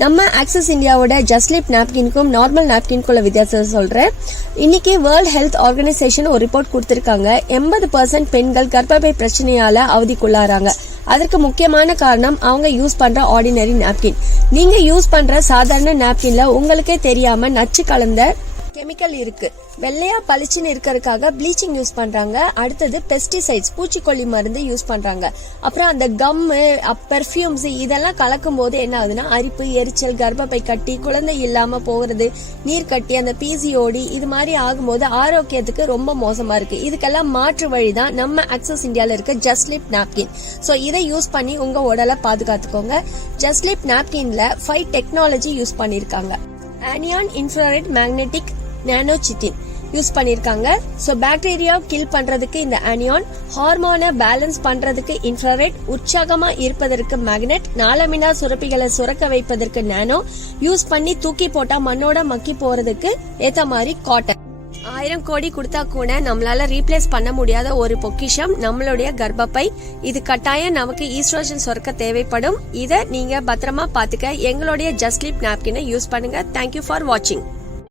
நம்ம ஆக்சஸ் இந்தியாவோட ஜஸ்ட்லிப் நாப்கின்க்கும் நார்மல் நாப்கின்குள்ள வித்தியாசம் சொல்றேன். இன்னைக்கு வேர்ல்ட் ஹெல்த் ஆர்கனைசேஷன் ஒரு ரிப்போர்ட் கொடுத்திருக்காங்க. 80% பெண்கள் கர்ப்பப்பை பிரச்சனையால அவதிக்குள்ளாராங்க. அதற்கு முக்கியமான காரணம் அவங்க யூஸ் பண்ற ஆர்டினரி நாப்கின். நீங்க யூஸ் பண்ற சாதாரண நாப்கின்ல உங்களுக்கே தெரியாம நச்சு கலந்த கெமிக்கல் இருக்கு. வெள்ளையா பளிச்சுன்னு இருக்கிறதுக்காக ப்ளீச்சிங் யூஸ் பண்றாங்க. அடுத்தது பெஸ்டிசைட்ஸ், பூச்சிக்கொல்லி மருந்து யூஸ் பண்றாங்க. அப்புறம் அந்த கம்மு, பெர்ஃபியூம்ஸ் இதெல்லாம் கலக்கும் போது என்ன ஆகுதுன்னா அரிப்பு, எரிச்சல், கர்ப்பப்பை கட்டி, குழந்தை இல்லாம போறது, நீர் கட்டி, அந்த பிசிஓடி இது மாதிரி ஆகும்போது ஆரோக்கியத்துக்கு ரொம்ப மோசமா இருக்கு. இதுக்கெல்லாம் மாற்று வழிதான் நம்ம ஆக்சஸ் இந்தியால இருக்க ஜஸ்ட்லிப் நாப்கின். சோ இதை யூஸ் பண்ணி உங்க உடலை பாதுகாத்துக்கோங்க. ஜஸ்ட்லிப் நாப்கின்ல 5 டெக்னாலஜி யூஸ் பண்ணிருக்காங்க. ஆனியான் இன்ஃப்ராரெட் மேக்னெட்டிக் நானோசிட்டின் யூஸ் பண்ணிருக்காங்க. சோ பாக்டீரியா கில் பண்றதுக்கு இந்த ஆனியான், ஹார்மோனை பேலன்ஸ் பண்றதுக்கு இன்ஃப்ராரெட், உற்சாகமா இருப்பதற்கு மேக்னெட், நாளமில்லா சுரப்பிகளை சுரக்க வைப்பதற்கு நானோ, யூஸ் பண்ணி தூக்கி போட்டா மண்ணோட மக்கி போறதுக்கு ஏத்த மாதிரி காட்டன். 1000 கோடி கொடுத்தா கூட நம்மளால ரீப்ளேஸ் பண்ண முடியாத ஒரு பொக்கிஷம் நம்மளுடைய கர்ப்பப்பை. இது கட்டாயம் நமக்கு ஈஸ்ட்ரோஜன் சுரக்க தேவைப்படும். இதை நீங்க பத்திரமா பாத்துக்க எங்களுடைய ஜஸ்ட்லிப் நாப்கினை யூஸ் பண்ணுங்க. தேங்க்யூ ஃபார் வாட்சிங்.